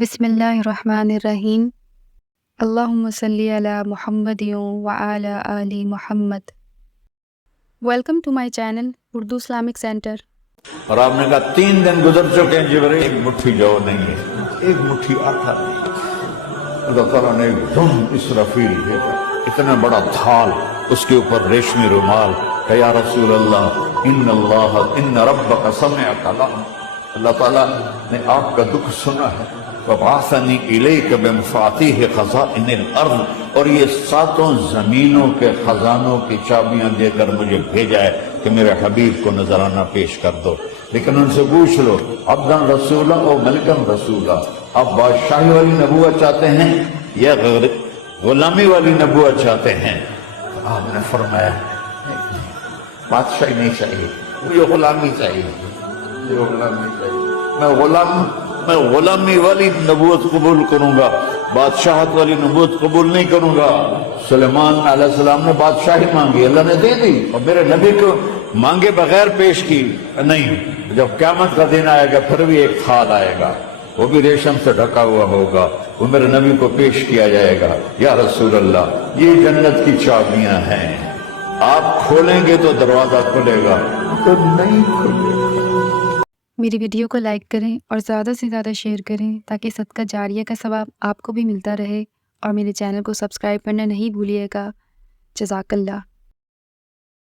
بسم اللہ الرحمن الرحیم۔ اللہم صلی علی محمد وعلی آل محمد۔ Welcome to my channel Urdu Islamic centre. اور آپ نے کہا 3 دن گزر چکے ہیں جبریل، ایک مٹھی جو نہیں ہے، ایک مٹھی آٹا نہیں ہے۔ اللہ تعالیٰ نے ایک دم اسرافیل بھیجا، اتنا بڑا تھال، اس کے اوپر ریشمی رومال، کہ یا رسول اللہ ان ربک سمع کلام، اللہ تعالیٰ نے آپ کا دکھ سنا ہے۔ وَبَعَثَنِي إِلَيْكَ بِمَفَاتِيحِ خَزَائِنِ الْأَرْضِ، اور یہ 7 زمینوں کے خزانوں کی چابیاں دے کر مجھے بھیجا ہے کہ میرے حبیب کو نذرانہ پیش کر دو۔ لیکن ان سے پوچھ لو عبدًا رسولہ اور ملکًا رسولہ، آپ بادشاہی والی نبوت چاہتے ہیں یا غلامی والی نبوت چاہتے ہیں؟ آپ نے فرمایا بادشاہی نہیں چاہیے، مجھے غلامی چاہیے، مجھے غلامی چاہیے۔ میں غلامی والی نبوت قبول کروں گا، بادشاہت والی نبوت قبول نہیں کروں گا۔ سلیمان علیہ السلام نے بادشاہی مانگی، اللہ نے دے دی، اور میرے نبی کو مانگے بغیر پیش کی نہیں۔ جب قیامت کا دن آئے گا پھر بھی ایک تھال آئے گا، وہ بھی ریشم سے ڈھکا ہوا ہوگا، وہ میرے نبی کو پیش کیا جائے گا۔ یا رسول اللہ، یہ جنت کی چابیاں ہیں، آپ کھولیں گے تو دروازہ کھلے گا، تو نہیں کھلے گا۔ میری ویڈیو کو لائک کریں اور زیادہ سے زیادہ شیئر کریں تاکہ صدقہ جاریہ کا ثواب آپ کو بھی ملتا رہے، اور میرے چینل کو سبسکرائب کرنا نہیں بھولیے گا۔ جزاک اللہ۔